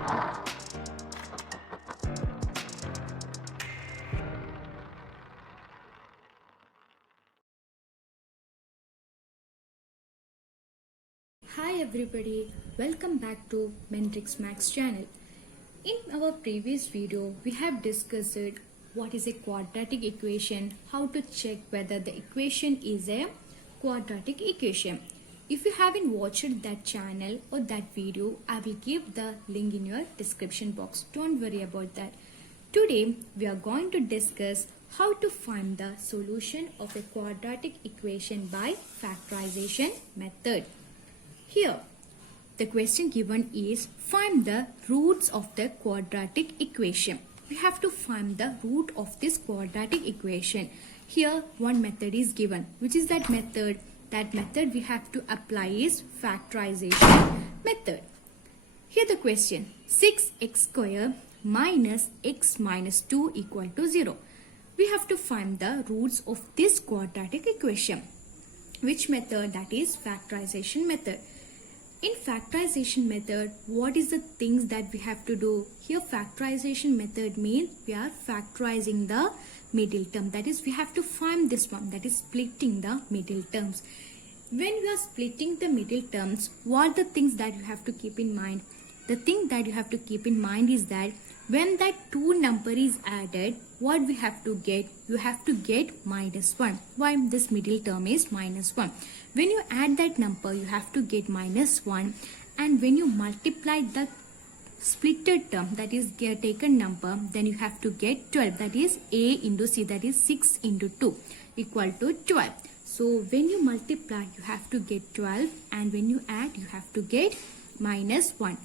Hi everybody, welcome back to Mendrix Max channel. In our previous video, we have discussed what is a quadratic equation, how to check whether the equation is a quadratic equation. If you haven't watched that channel or that video, I will give the link in your description box. Don't worry about that. Today, we are going to discuss how to find the solution of a quadratic equation by factorization method. Here, the question given is find the roots of the quadratic equation. We have to find the root of this quadratic equation. Here, one method is given. Which is that method? That method we have to apply is factorization method. Here the question, 6x square minus x minus 2 equal to 0. We have to find the roots of this quadratic equation. Which method? That is factorization method. In factorization method, what is the things that we have to do? Here factorization method means we are factorizing the middle term. That is, we have to find this one, that is splitting the middle terms. When we are splitting the middle terms, what are the things that you have to keep in mind? The thing that you have to keep in mind is that when that 2 number is added, what we have to get? You have to get minus 1. Why? This middle term is minus 1. When you add that number, you have to get minus 1. And when you multiply the splitted term, that is taken number, then you have to get 12. That is A into C, that is 6 into 2 equal to 12. So when you multiply, you have to get 12. And when you add, you have to get minus 1.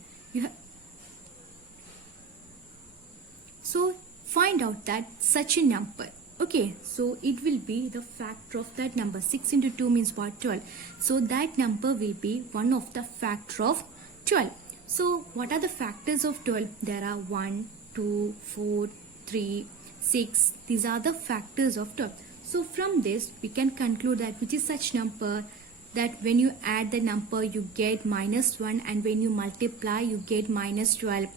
So find out that such a number. Okay, so it will be the factor of that number. 6 into 2 means what? 12. So that number will be one of the factor of 12. So what are the factors of 12? There are 1, 2, 4, 3, 6. These are the factors of 12. So from this we can conclude that which is such number that when you add the number you get minus 1 and when you multiply you get minus 12.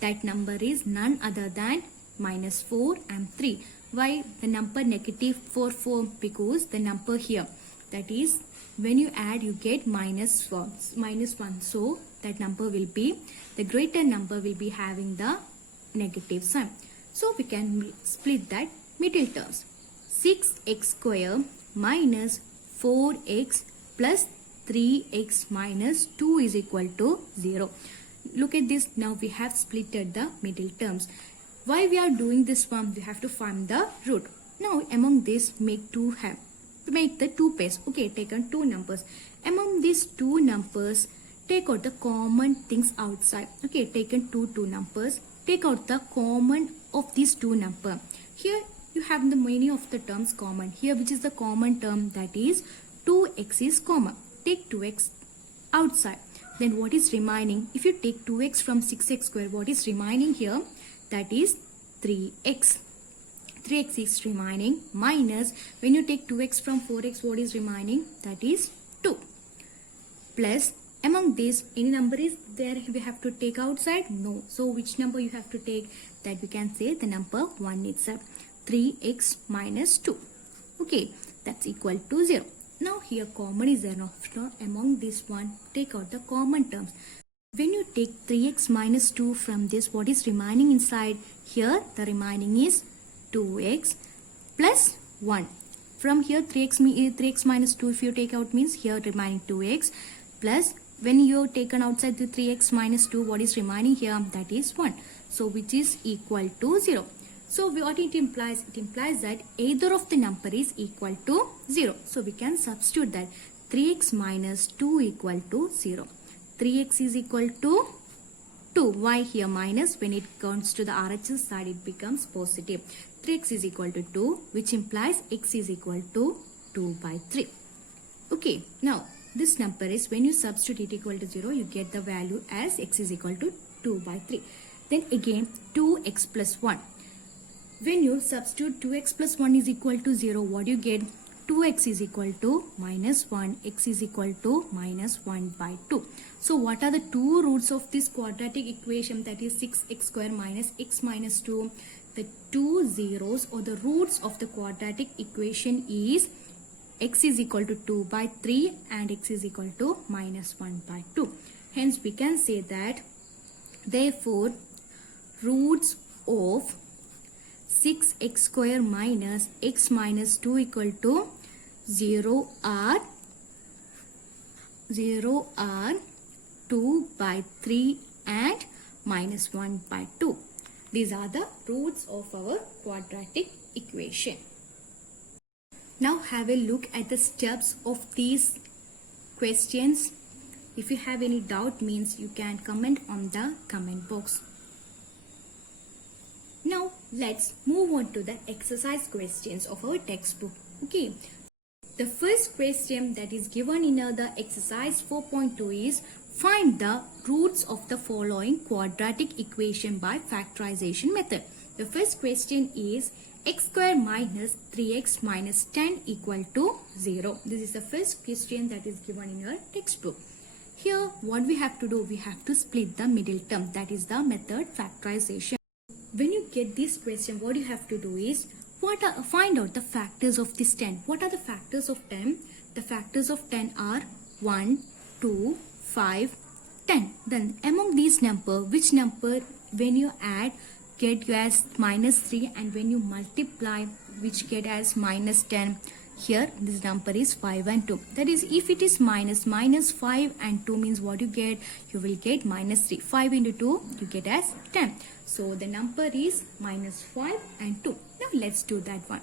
That number is none other than minus 4 and 3. Why the number negative 4? Because the number here, that is when you add you get minus 1. So that number will be, the greater number will be having the negative sign. So we can split that middle terms. 6x square minus 4x plus 3x minus 2 is equal to 0. Look at this. Now we have splitted the middle terms. Why we are doing this one? We have to find the root. Now among this make the 2 pairs. Okay, taken 2 numbers. Among these 2 numbers, take out the common things outside. Okay, taken 2 numbers. Take out the common of these 2 numbers. Here you have the many of the terms common. Here which is the common term? That is 2x is common. Take 2x outside. Then what is remaining? If you take 2x from 6x square, what is remaining here? That is 3x. 3x is remaining minus, when you take 2x from 4x, what is remaining? That is 2. Plus, among these, any number is there we have to take outside? No. So, which number you have to take? That we can say the number 1 itself. 3x minus 2. Okay, that's equal to 0. Now here common is there. Now among this one, take out the common terms. When you take 3x minus 2 from this, what is remaining inside? Here the remaining is 2x plus 1. From here 3x minus 2 if you take out means here remaining 2x plus when you taken outside the 3x minus 2, what is remaining here? That is 1. So which is equal to 0. So what it implies? It implies that either of the number is equal to 0. So we can substitute that 3x minus 2 equal to 0. 3x is equal to 2. Why here minus? When it comes to the RHS side, it becomes positive. 3x is equal to 2, which implies x is equal to 2 by 3. Okay, now this number is when you substitute it equal to 0, you get the value as x is equal to 2 by 3. Then again 2x plus 1. When you substitute 2x plus 1 is equal to 0, what do you get? 2x is equal to minus 1, x is equal to minus 1 by 2. So what are the two roots of this quadratic equation, that is 6x square minus x minus 2? The two zeros or the roots of the quadratic equation is x is equal to 2 by 3 and x is equal to minus 1 by 2. Hence we can say that therefore roots of 6x square minus x minus 2 equal to 0 are 2 by 3 and minus 1 by 2. These are the roots of our quadratic equation. Now have a look at the steps of these questions. If you have any doubt, means you can comment on the comment box. Now let's move on to the exercise questions of our textbook. Okay. The first question that is given in the exercise 4.2 is find the roots of the following quadratic equation by factorization method. The first question is x square minus 3x minus 10 equal to 0. This is the first question that is given in your textbook. Here what we have to do, we have to split the middle term, that is the method factorization. When you get this question, what you have to do is find out the factors of this 10. What are the factors of 10? The factors of 10 are 1, 2, 5, 10. Then among these number, which number when you add get you as minus 3 and when you multiply which get as minus 10? Here this number is 5 and 2. That is, if it is minus 5 and 2 means what you get? You will get minus 3. 5 into 2 you get as 10. So the number is minus 5 and 2. Now let's do that one.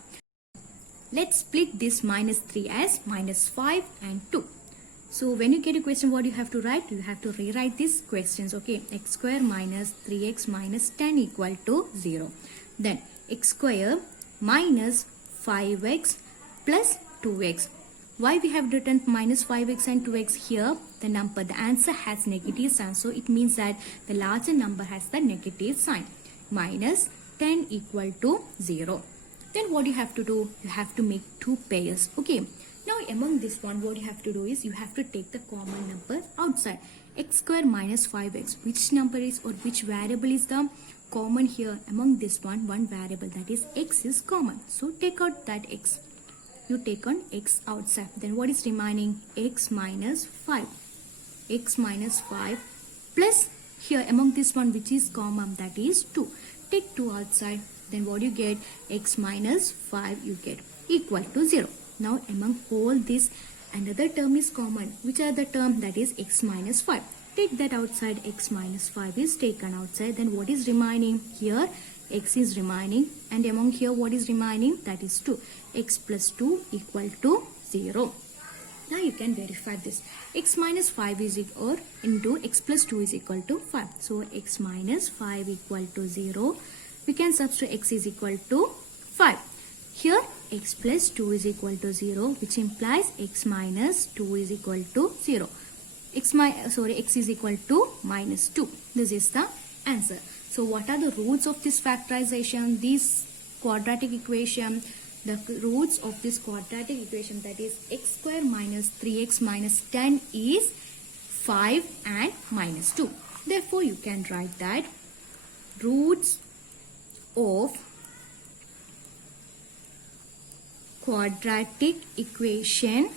Let's split this minus 3 as minus 5 and 2. So when you get a question, what you have to write? You have to rewrite these questions. Okay, x square minus 3x minus 10 equal to 0. Then x square minus 5x plus 2x. Why we have written minus 5x and 2x here? The answer has negative sign. So it means that the larger number has the negative sign. Minus 10 equal to 0. Then what you have to do? You have to make two pairs. Okay. Now among this one, what you have to do is you have to take the common number outside. X square minus 5x. Which number is or which variable is the common here? Among this one variable, that is x is common. So take out that x. You take on x outside. Then what is remaining? X minus 5. X minus 5 plus here among this one which is common, that is 2. Take 2 outside. Then what you get? X minus 5 you get equal to 0. Now among all this another term is common. Which are the term? That is x minus 5. Take that outside. X minus 5 is taken outside. Then what is remaining? Here x is remaining and among here what is remaining? That is 2. X plus 2 equal to 0. Now you can verify this. X minus 5 is equal into x plus 2 is equal to 5. So x minus 5 equal to 0. We can substitute x is equal to 5. Here x plus 2 is equal to 0, which implies x minus 2 is equal to 0. X is equal to minus 2. This is the answer. So what are the roots of this factorization? This quadratic equation, the roots of this quadratic equation, that is x square minus 3x minus 10 is 5 and minus 2. Therefore you can write that roots of quadratic equation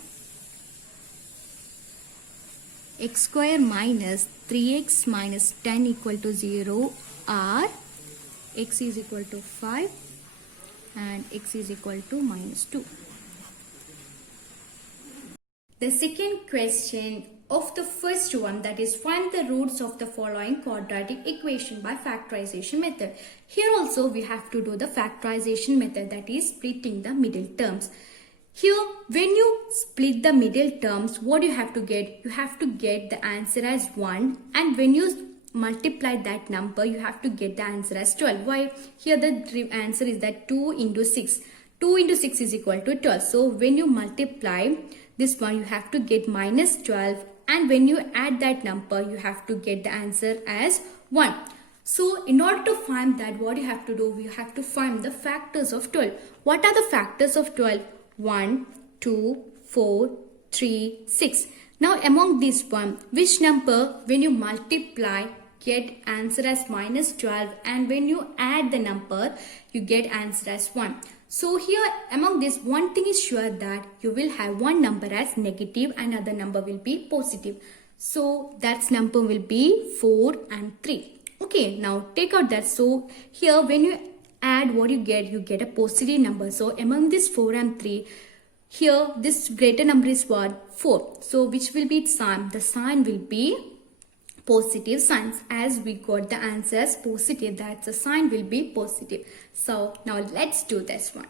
x square minus 3x minus 10 equal to 0 are x is equal to 5 and x is equal to minus 2. The second question of the first one, that is find the roots of the following quadratic equation by factorization method. Here also we have to do the factorization method, that is splitting the middle terms. Here when you split the middle terms, what you have to get? You have to get the answer as 1, and when you multiply that number you have to get the answer as 12. Why? Here the answer is that 2 into 6. 2 into 6 is equal to 12. So when you multiply this one you have to get minus 12, and when you add that number you have to get the answer as 1. So in order to find that, what you have to do? You have to find the factors of 12. What are the factors of 12? 1, 2, 4, 3, 6. Now among this one, which number when you multiply get answer as minus 12, and when you add the number you get answer as 1. So here among this, one thing is sure that you will have one number as negative and other number will be positive. So that number will be 4 and 3. Okay, now take out that. So here when you add what you get a positive number. So among this 4 and 3, here this greater number is what? 4. So which will be its sign? The sign will be positive signs. As we got the answer as positive, that's the sign will be positive. So now let's do this one.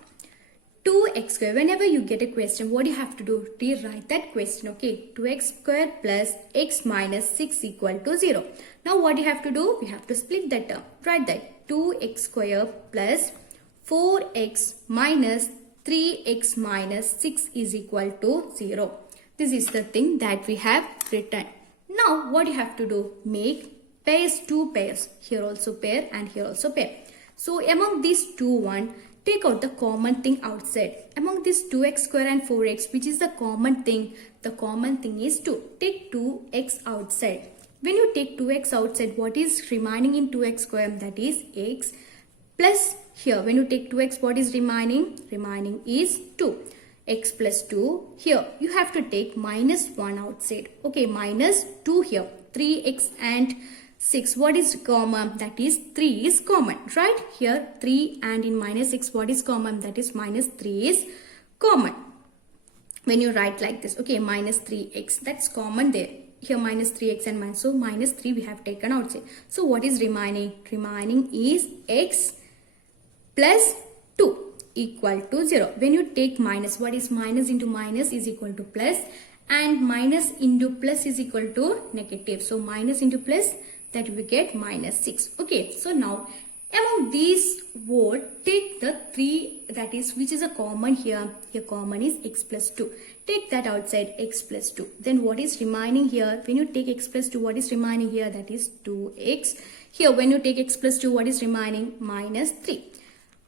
2x square. Whenever you get a question, what you have to do? Rewrite that question. Okay, 2x square plus x minus 6 equal to 0. Now what you have to do? We have to split that term. Write that 2x square plus 4x minus 3x minus 6 is equal to 0. This is the thing that we have written. Now what you have to do? Make pairs, 2 pairs. Here also pair and here also pair. So among these two take out the common thing outside. Among this 2x square and 4x, which is the common thing? The common thing is 2. Take 2x outside. When you take 2x outside, what is remaining in 2x square? That is x plus here. When you take 2x, what is remaining? Remaining is 2. X plus 2. Here you have to take minus 1 outside. Okay, minus 2 here. 3x and 6. What is common? That is 3 is common. Right? Here 3 and in minus 6, what is common? That is minus 3 is common. When you write like this, okay, minus 3x, that's common there. Here minus 3x and minus, so minus 3 we have taken outside. So what is remaining? Remaining is x plus 2 equal to 0. When you take minus, what is minus into minus is equal to plus, and minus into plus is equal to negative. So minus into plus, that we get minus 6. Okay, so now among these word, take the 3, that is which is a common here. Here common is x plus 2. Take that outside, x plus 2. Then what is remaining here? When you take x plus 2, what is remaining here? That is 2x. Here when you take x plus 2, what is remaining? Minus 3.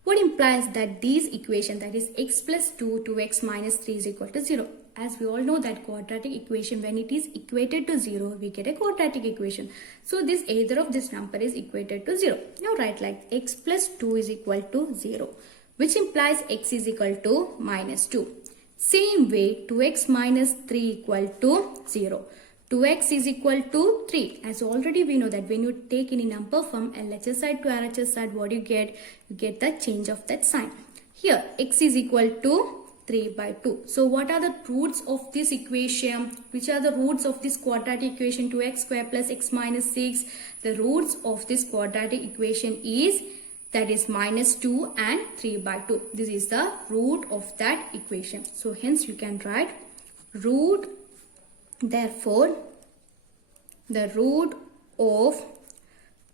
What implies that these equation, that is x plus 2 to x minus 3 is equal to 0. As we all know that quadratic equation, when it is equated to 0, we get a quadratic equation. So this either of this number is equated to 0. Now write like x plus 2 is equal to 0, which implies x is equal to minus 2. Same way 2x minus 3 equal to 0. 2x is equal to 3. As already we know that when you take any number from LHS side to RHS side, what you get? You get the change of that sign. Here x is equal to 3 by 2. So what are the roots of this equation? Which are the roots of this quadratic equation? 2x square plus x minus 6. The roots of this quadratic equation is, that is minus 2 and 3 by 2. This is the root of that equation. So hence you can write root. Therefore, the root of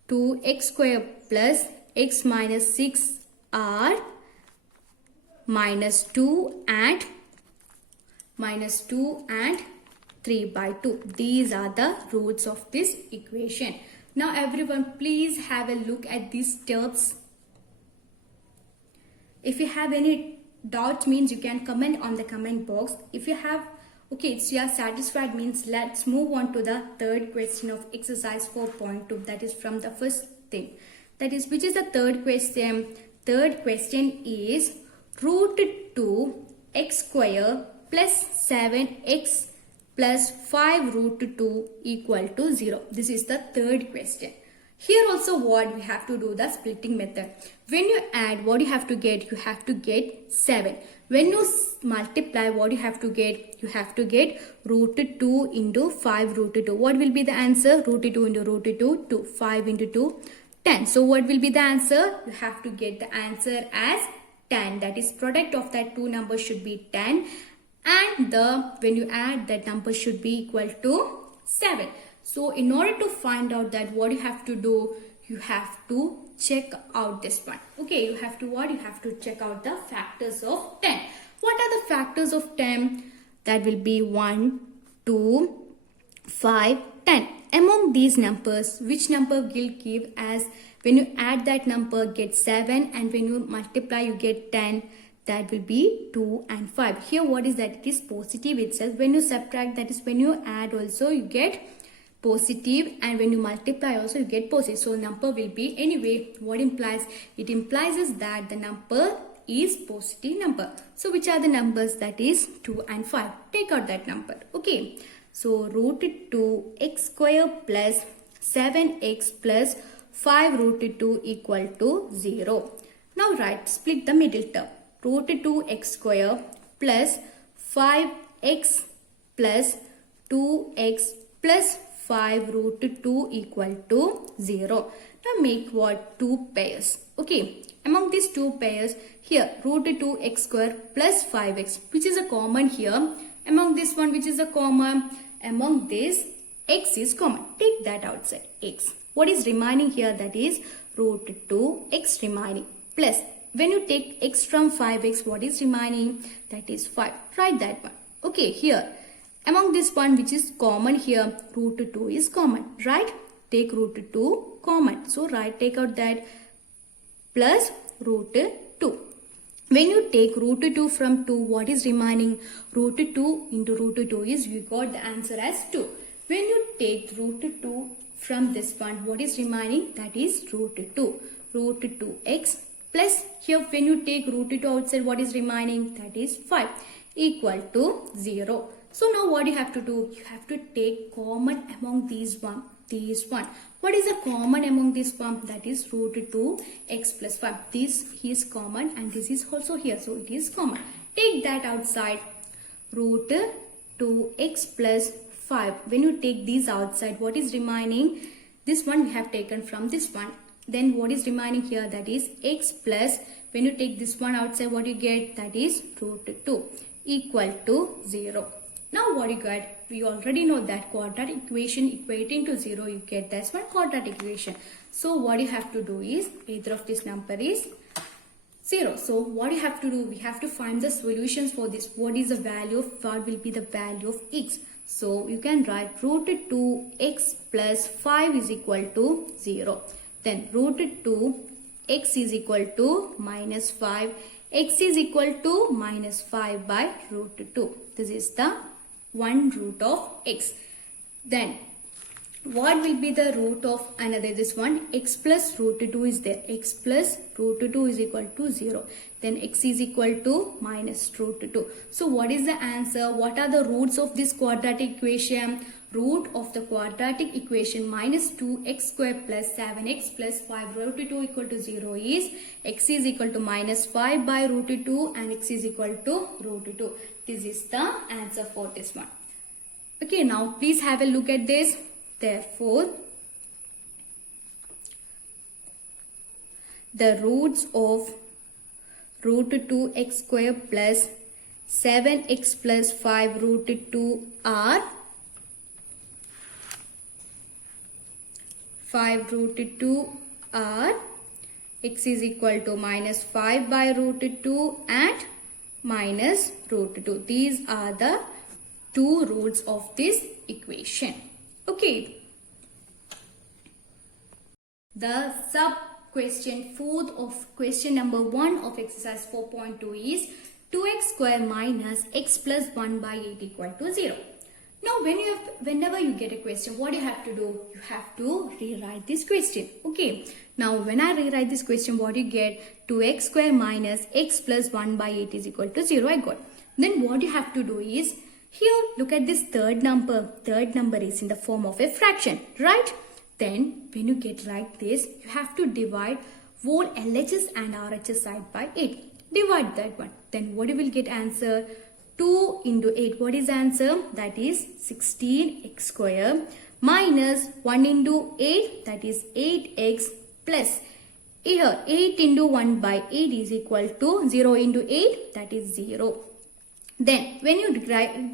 2x square plus x minus 6 are minus 2 and 3 by 2. These are the roots of this equation. Now everyone, please have a look at these steps. If you have any doubt, means you can comment on the comment box. If you have, okay, so you are satisfied, means let's move on to the third question of exercise 4.2. That is from the first thing. That is, which is the third question? Third question is root 2 x square plus 7x plus 5 root 2 equal to 0. This is the third question. Here also what we have to do the splitting method. When you add, what you have to get? You have to get 7. When you multiply, what you have to get? You have to get root 2 into 5 root 2. What will be the answer? Root 2 into root 2, 2. 5 into 2, 10. So what will be the answer? You have to get the answer as 10. That is, product of that two numbers should be 10, and when you add, that number should be equal to 7. So in order to find out that, what you have to do? You have to check out this one. Okay, you have to what? You have to check out the factors of 10. What are the factors of 10? That will be 1, 2, 5, 10. Among these numbers, which number will give as, when you add that number, get 7, and when you multiply, you get 10. That will be 2 and 5. Here what is that? It is positive itself. When you subtract, that is when you add also you get positive, and when you multiply also you get positive. So number will be, anyway, what implies? It implies is that the number is positive number. So which are the numbers? That is 2 and 5. Take out that number. Okay. So root 2x square plus 7x plus 5 root 2 equal to 0. Now write, split the middle term. Root 2x square plus 5x plus 2x plus 5 root 2 equal to 0. Now make what? 2 pairs. Okay. Among these 2 pairs, here root 2x square plus 5x, which is a common here. Among this one, which is a common? Among this, x is common. Take that outside, x. What is remaining here? That is root 2x remaining. Plus, when you take x from 5x, what is remaining? That is 5. Write that one. Okay, here. Among this one, which is common here, root 2 is common. Right? Take root 2 common. So, take out that plus root 2. When you take root 2 from 2, what is remaining? Root 2 into root 2 is, we got the answer as 2. When you take root 2 from this one, what is remaining? That is root 2. Root 2x plus, here when you take root 2 outside, what is remaining? That is 5 equal to 0. So now what you have to do? You have to take common among these one. What is the common among this one? That is root 2x plus 5. This is common and this is also here. So it is common. Take that outside. Root 2x plus 5. When you take these outside, what is remaining? This one we have taken from this one. Then what is remaining here? That is x plus, when you take this one outside, what you get? That is root 2 equal to 0. Now what you get? We already know that quadratic equation equating to 0, you get that's one quadratic equation. So what you have to do is, either of this number is 0. So what you have to do? We have to find the solutions for this. What is the value of, what will be the value of x? So you can write root 2x plus 5 is equal to 0. Then root 2 x is equal to minus 5. X is equal to minus 5 by root 2. This is the 1 root of x. Then what will be the root of another? This one, x plus root 2 is there. X plus root 2 is equal to 0. Then x is equal to minus root 2. So what is the answer? What are the roots of this quadratic equation? Root of the quadratic equation minus 2x square plus 7x plus 5 root 2 equal to 0 is x is equal to minus 5 by root 2 and x is equal to root 2. This is the answer for this one. Okay, now please have a look at this. Therefore, the roots of root 2x square plus 7x plus 5 root 2 are 5 root 2 are x is equal to minus 5 by root 2 and minus root 2. These are the two roots of this equation. Okay. The sub question 4th of question number 1 of exercise 4.2 is 2x square minus x plus 1 by 8 equal to 0. Now whenever you get a question, what you have to do? You have to rewrite this question. Okay. Now when I rewrite this question, what you get? 2x square minus x plus 1 by 8 is equal to 0. I got. Then what you have to do is, here look at this third number. Third number is in the form of a fraction. Right? Then when you get like this, you have to divide whole LHS and RHS side by 8. Divide that one. Then what you will get answer? 2 into 8. What is answer? That is 16x square minus 1 into 8. That is 8x plus here 8 into 1 by 8 is equal to 0 into 8. That is 0. Then when you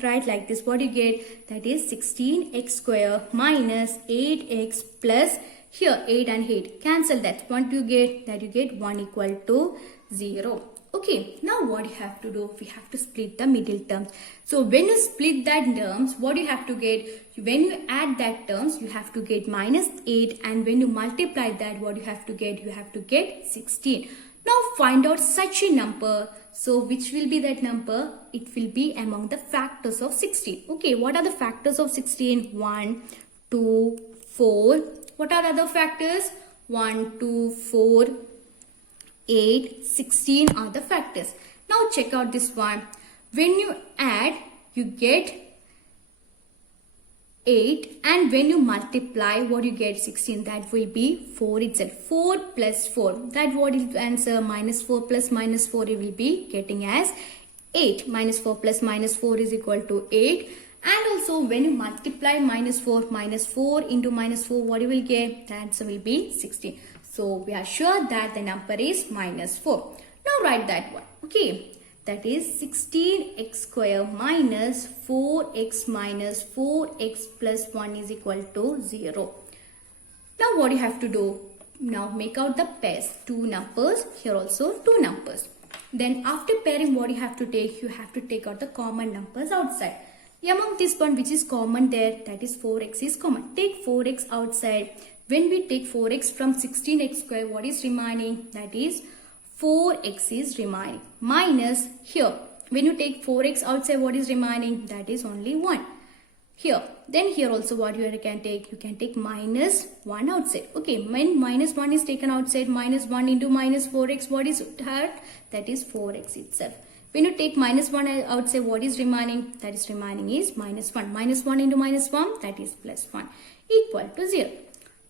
write like this, what you get? That is 16x square minus 8x plus here 8 and 8. Cancel that. What you get? That you get 1 equal to 0. Okay, now what you have to do? We have to split the middle terms. So when you split that terms, what you have to get? When you add that terms, you have to get minus 8, and when you multiply that, what you have to get? You have to get 16. Now find out such a number. So which will be that number? It will be among the factors of 16. Okay, what are the factors of 16? 1, 2, 4. What are the other factors? 1, 2, 4, 8, 16 are the factors. Now check out this one. When you add, you get 8, and when you multiply, what you get? 16. That will be 4 itself. 4 plus 4. That what is the answer? Minus 4 plus minus 4 you will be getting as 8. Minus 4 plus minus 4 is equal to 8. And also when you multiply minus 4 into minus 4, what you will get? The answer will be 16. So we are sure that the number is minus 4. Now write that one. Okay. That is 16x square minus 4x minus 4x plus 1 is equal to 0. Now what you have to do? Now make out the pairs. 2 numbers. Here also 2 numbers. Then after pairing, what you have to take? You have to take out the common numbers outside. Among this one which is common there, that is 4x is common. Take 4x outside. When we take 4x from 16x square, what is remaining? That is 4x is remaining. Minus here. When you take 4x outside, what is remaining? That is only 1. Here. Then here also what you can take? You can take minus 1 outside. Okay. When minus 1 is taken outside, minus 1 into minus 4x, what is that? That is 4x itself. When you take minus 1 outside, what is remaining? That is remaining is minus 1. Minus 1 into minus 1, that is plus 1 equal to 0.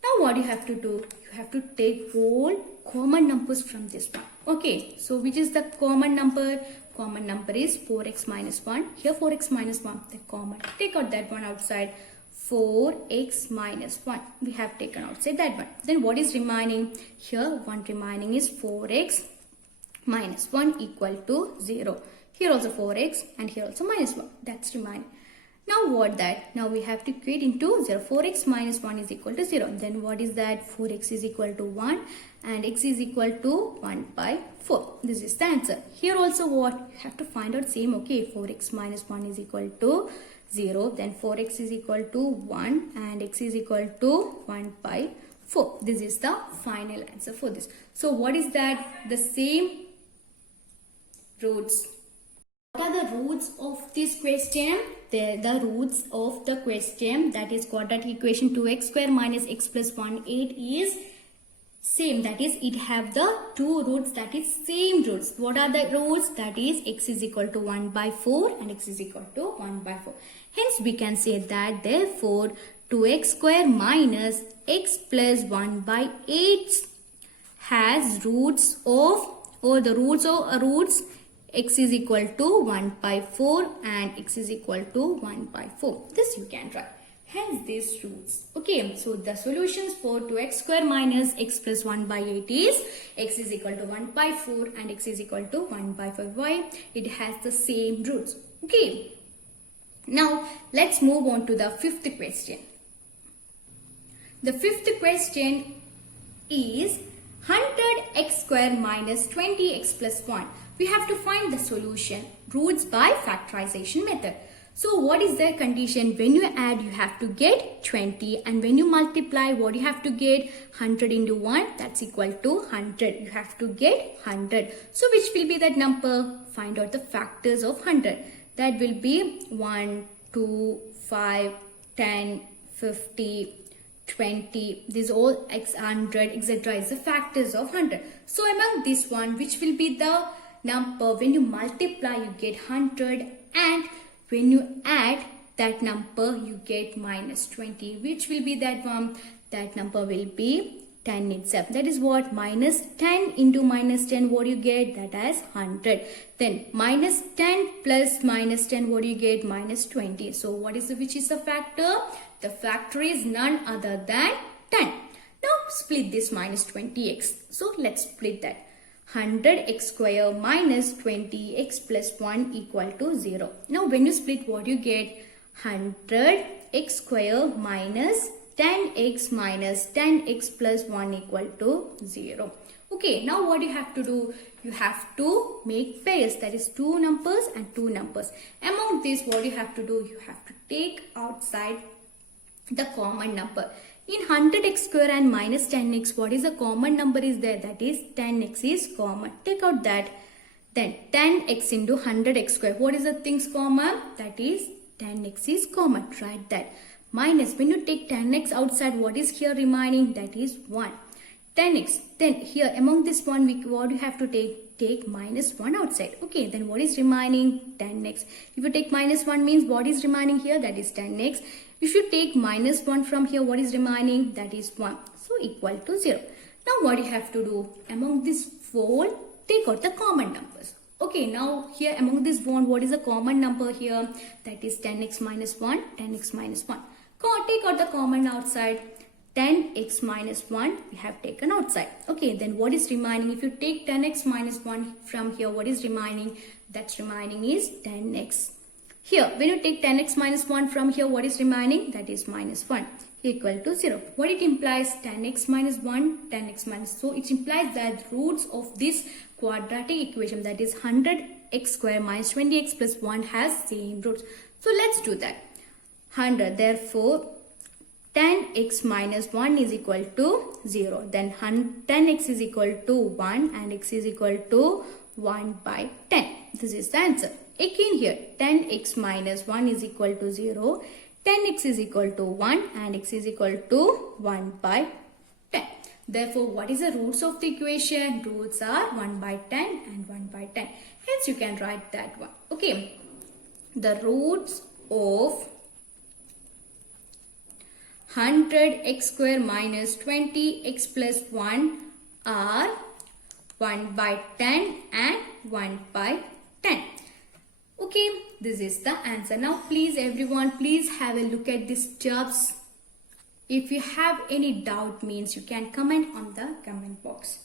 Now what you have to do? You have to take whole common numbers from this one. Okay, so which is the common number? Common number is 4x minus 1. Here 4x minus 1, the common. Take out that one outside. 4x minus 1. We have taken outside that one. Then what is remaining? Here 1 remaining is 4x minus 1 equal to 0. Here also 4x and here also minus 1. That's remaining. Now what that? Now we have to equate into 0. 4x minus 1 is equal to 0. Then what is that? 4x is equal to 1 and x is equal to 1 by 4. This is the answer. Here also what? You have to find out same. Okay, 4x minus 1 is equal to 0. Then 4x is equal to 1 and x is equal to 1 by 4. This is the final answer for this. So what is that? The same roots. What are the roots of this question? The roots of the question, that is quadratic equation 2x square minus x plus 1 8 is same. That is it have the two roots, that is same roots. What are the roots? That is x is equal to 1 by 4 and x is equal to 1 by 4. Hence we can say that therefore 2x square minus x plus 1 by 8 has roots of, or the roots of roots x is equal to 1 by 4 and x is equal to 1 by 4. This you can write. Hence these roots. Okay, so the solutions for 2x square minus x plus 1 by 8 is x is equal to 1 by 4 and x is equal to 1 by 5. Why? It has the same roots. Okay. Now let's move on to the fifth question. The fifth question is 100x square minus 20x plus 1. We have to find the solution, roots by factorization method. So what is the condition? When you add, you have to get 20, and when you multiply, what you have to get? 100 into 1, that's equal to 100. You have to get 100. So which will be that number? Find out the factors of 100. That will be 1, 2, 5, 10, 50, 20. These all x 100, etc. is the factors of 100. So among this one, which will be the number? When you multiply, you get 100, and when you add that number, you get minus 20. Which will be that one? That number will be 10 itself. That is what? Minus 10 into minus 10, what do you get? That as 100. Then minus 10 plus minus 10, what do you get? Minus 20. So what is the, which is the factor? The factor is none other than 10. Now split this minus 20x. So let's split that. 100x square minus 20x plus 1 equal to 0. Now when you split, what you get? 100x square minus 10x minus 10x plus 1 equal to 0. Okay, now what you have to do? You have to make pairs, that is 2 numbers and 2 numbers. Among this, what you have to do? You have to take outside the common number. In 100x square and minus 10x, what is the common number is there? That is 10x is common. Take out that. Then 10x into 100x square. What is the things common? That is 10x is common. Write that. Minus, when you take 10x outside, what is here remaining? That is 1. 10x. Then here among this one, what you have to take? Take minus 1 outside. Okay, then what is remaining? 10x. If you take minus 1 means what is remaining here? That is 10x. If you take minus 1 from here, what is remaining? That is 1. So equal to 0. Now what you have to do? Among this 4, take out the common numbers. Okay, now here among this one, what is the common number here? That is 10x minus 1, 10x minus 1. Take out the common outside. 10x minus 1 we have taken outside. Okay, then what is remaining? If you take 10x minus 1 from here, what is remaining? That's remaining is 10x. Here, when you take 10x minus 1 from here, what is remaining? That is minus 1 equal to 0. What it implies? 10x minus 1, 10x minus. So it implies that roots of this quadratic equation, that is 100x square minus 20x plus 1 has same roots. So let's do that. 100. Therefore, 10x minus 1 is equal to 0. Then 10x is equal to 1 and x is equal to 1 by 10. This is the answer. Again here, 10x minus 1 is equal to 0. 10x is equal to 1 and x is equal to 1 by 10. Therefore, what is the roots of the equation? Roots are 1 by 10 and 1 by 10. Hence, you can write that one. Okay. The roots of 100x square minus 20x plus 1 are 1 by 10 and 1 by 10. Okay, this is the answer. Now please everyone, please have a look at these steps. If you have any doubt means you can comment on the comment box.